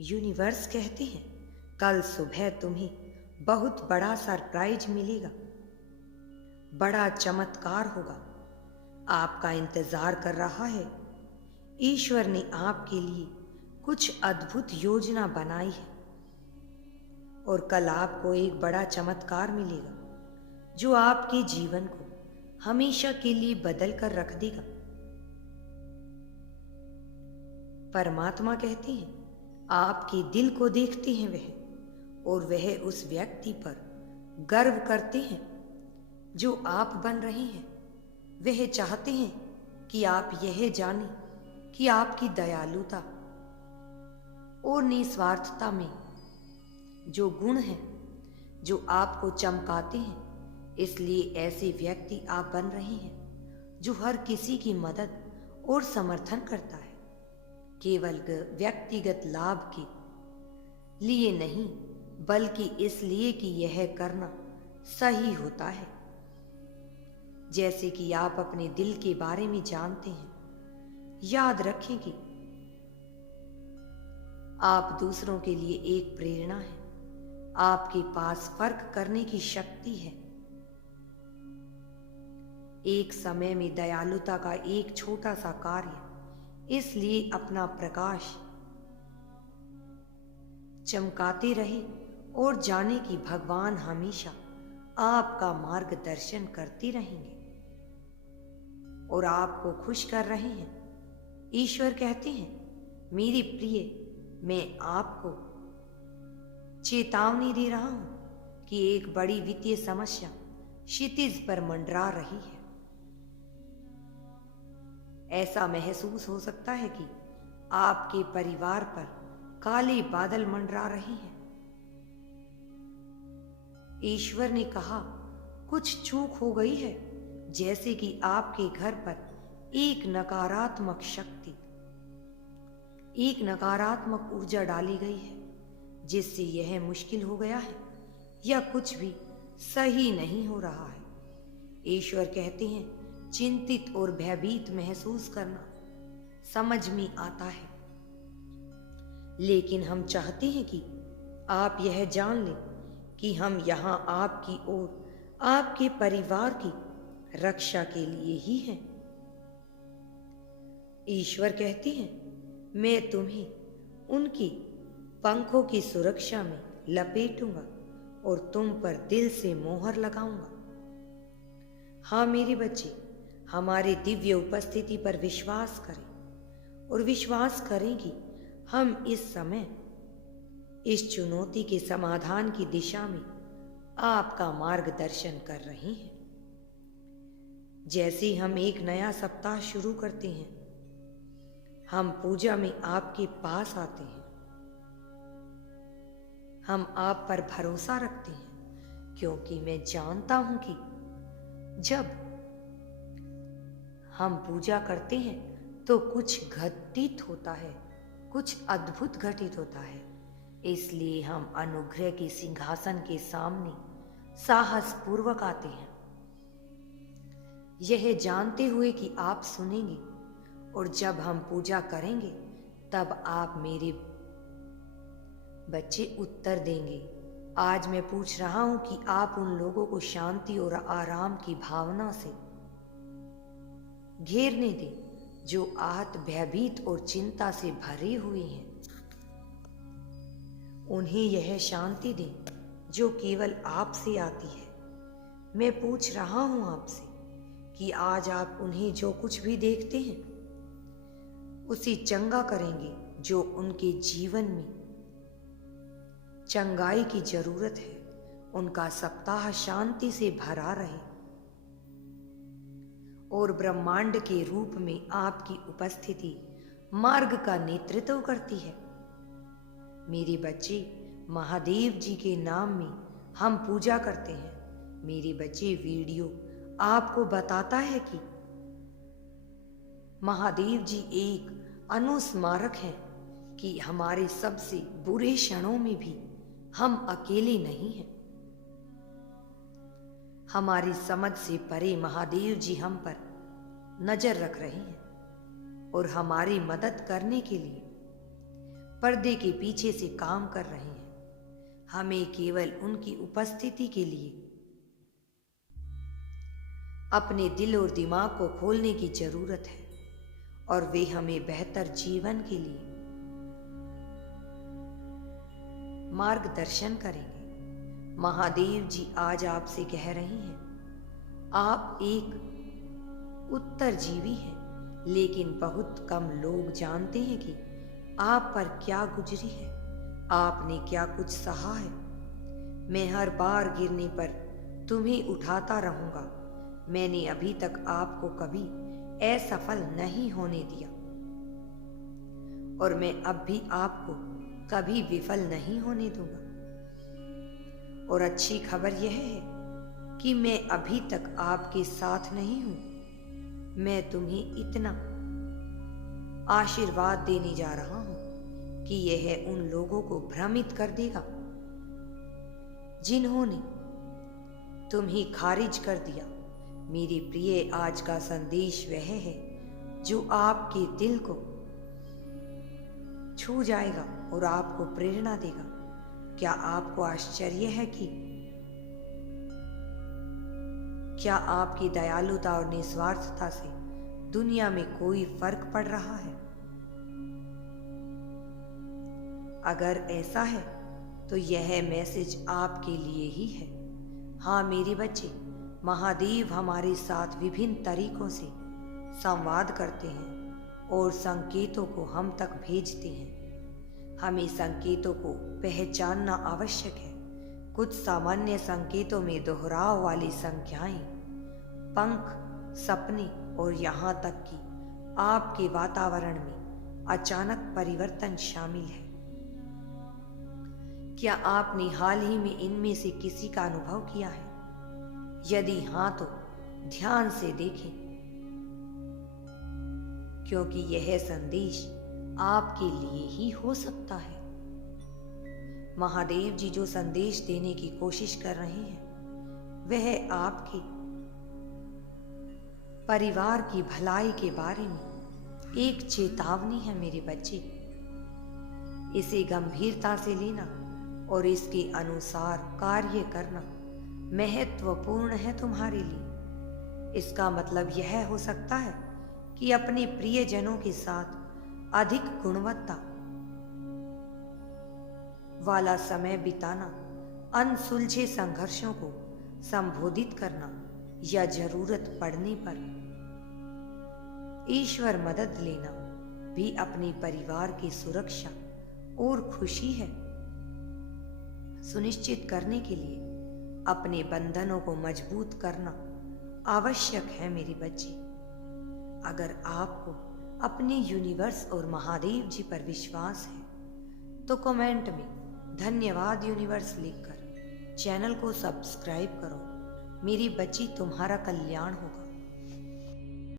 Universe कहते हैं कल सुबह तुम्हें बहुत बड़ा सरप्राइज मिलेगा, बड़ा चमत्कार होगा, आपका इंतजार कर रहा है। ईश्वर ने आपके लिए कुछ अद्भुत योजना बनाई है और कल आपको एक बड़ा चमत्कार मिलेगा जो आपके जीवन को हमेशा के लिए बदल कर रख देगा। परमात्मा कहते हैं आपके दिल को देखते हैं वह, और वह उस व्यक्ति पर गर्व करते हैं जो आप बन रहे हैं। वह चाहते हैं कि आप यह जानें कि आपकी दयालुता और निस्वार्थता में जो गुण हैं जो आपको चमकाते हैं, इसलिए ऐसे व्यक्ति आप बन रहे हैं जो हर किसी की मदद और समर्थन करता है, केवल व्यक्तिगत लाभ के लिए नहीं बल्कि इसलिए कि यह करना सही होता है। जैसे कि आप अपने दिल के बारे में जानते हैं, याद रखें कि आप दूसरों के लिए एक प्रेरणा है। आपके पास फर्क करने की शक्ति है। एक समय में दयालुता का एक छोटा सा कार्य इसलिए अपना प्रकाश चमकाते रहे और जाने कि भगवान हमेशा आपका मार्गदर्शन करते रहेंगे और आपको खुश कर रहे हैं। ईश्वर कहते हैं मेरी प्रिय, मैं आपको चेतावनी दे रहा हूं कि एक बड़ी वित्तीय समस्या क्षितिज पर मंडरा रही है। ऐसा महसूस हो सकता है कि आपके परिवार पर काले बादल मंडरा रहे हैं। ईश्वर ने कहा कुछ चूक हो गई है, जैसे कि आपके घर पर एक नकारात्मक शक्ति, एक नकारात्मक ऊर्जा डाली गई है जिससे यह मुश्किल हो गया है या कुछ भी सही नहीं हो रहा है। ईश्वर कहते हैं चिंतित और भयभीत महसूस करना समझ में आता है, लेकिन हम चाहते हैं कि आप यह जान लें कि हम यहाँ आपकी और आपके परिवार की रक्षा के लिए ही हैं। ईश्वर कहते हैं मैं तुम्हें उनकी पंखों की सुरक्षा में लपेटूंगा और तुम पर दिल से मोहर लगाऊंगा। हाँ मेरे बच्चे, हमारी दिव्य उपस्थिति पर विश्वास करें और विश्वास करें कि हम इस समय इस चुनौती के समाधान की दिशा में आपका मार्गदर्शन कर रहे हैं। जैसे हम एक नया सप्ताह शुरू करते हैं, हम पूजा में आपके पास आते हैं। हम आप पर भरोसा रखते हैं क्योंकि मैं जानता हूं कि जब हम पूजा करते हैं तो कुछ घटित होता है, कुछ अद्भुत घटित होता है। इसलिए हम अनुग्रह के सिंहासन के सामने साहस पूर्वक आते हैं, यह जानते हुए कि आप सुनेंगे, और जब हम पूजा करेंगे तब आप मेरे बच्चे उत्तर देंगे। आज मैं पूछ रहा हूं कि आप उन लोगों को शांति और आराम की भावना से घेरने दें जो आहत, भयभीत और चिंता से भरे हुए हैं। उन्हें यह शांति दें जो केवल आपसे आती है। मैं पूछ रहा हूं आपसे कि आज आप उन्हें जो कुछ भी देखते हैं उसे चंगा करेंगे जो उनके जीवन में चंगाई की जरूरत है। उनका सप्ताह शांति से भरा रहे और ब्रह्मांड के रूप में आपकी उपस्थिति मार्ग का नेतृत्व करती है। मेरे बच्चे, महादेव जी के नाम में हम पूजा करते हैं। मेरे बच्चे, वीडियो आपको बताता है कि महादेव जी एक अनुस्मारक हैं कि हमारे सबसे बुरे क्षणों में भी हम अकेले नहीं हैं। हमारी समझ से परे महादेव जी हम पर नजर रख रहे हैं और हमारी मदद करने के लिए पर्दे के पीछे से काम कर रहे हैं। हमें केवल उनकी उपस्थिति के लिए अपने दिल और दिमाग को खोलने की जरूरत है और वे हमें बेहतर जीवन के लिए मार्गदर्शन करेंगे। महादेव जी आज आपसे कह रहे हैं, आप एक उत्तरजीवी हैं, लेकिन बहुत कम लोग जानते हैं कि आप पर क्या गुजरी है, आपने क्या कुछ सहा है। मैं हर बार गिरने पर तुम्हें उठाता रहूंगा। मैंने अभी तक आपको कभी असफल नहीं होने दिया और मैं अब भी आपको कभी विफल नहीं होने दूंगा। और अच्छी खबर यह है कि मैं अभी तक आपके साथ नहीं हूं। मैं तुम्हें इतना आशीर्वाद देने जा रहा हूं कि यह उन लोगों को भ्रमित कर देगा जिन्होंने तुम्हें खारिज कर दिया। मेरे प्रिय, आज का संदेश वह है जो आपके दिल को छू जाएगा और आपको प्रेरणा देगा। क्या आपको आश्चर्य है कि क्या आपकी दयालुता और निस्वार्थता से दुनिया में कोई फर्क पड़ रहा है? अगर ऐसा है तो यह मैसेज आपके लिए ही है। हाँ मेरे बच्चे, महादेव हमारे साथ विभिन्न तरीकों से संवाद करते हैं और संकेतों को हम तक भेजते हैं। हमें संकेतों को पहचानना आवश्यक है। कुछ सामान्य संकेतों में दोहराव वाली संख्याएं, पंख, सपने और यहाँ तक कि आपके वातावरण में अचानक परिवर्तन शामिल है। क्या आपने हाल ही में इनमें से किसी का अनुभव किया है? यदि हाँ तो ध्यान से देखें, क्योंकि यह संदेश आपके लिए ही हो सकता है। महादेव जी जो संदेश देने की कोशिश कर रहे हैं वह आपके परिवार की भलाई के बारे में एक चेतावनी है मेरे बच्चे। इसे गंभीरता से लेना और इसके अनुसार कार्य करना महत्वपूर्ण है तुम्हारे लिए। इसका मतलब यह हो सकता है कि अपने प्रियजनों के साथ अधिक गुणवत्ता वाला समय बिताना, अनसुलझे संघर्षों को संबोधित करना या जरूरत पड़ने पर ईश्वर मदद लेना भी अपने परिवार की सुरक्षा और खुशी है सुनिश्चित करने के लिए अपने बंधनों को मजबूत करना आवश्यक है मेरे बच्चे। अगर आपको अपने यूनिवर्स और महादेव जी पर विश्वास है तो कमेंट में धन्यवाद यूनिवर्स लिखकर चैनल को सब्सक्राइब करो। मेरी बच्ची, तुम्हारा कल्याण होगा।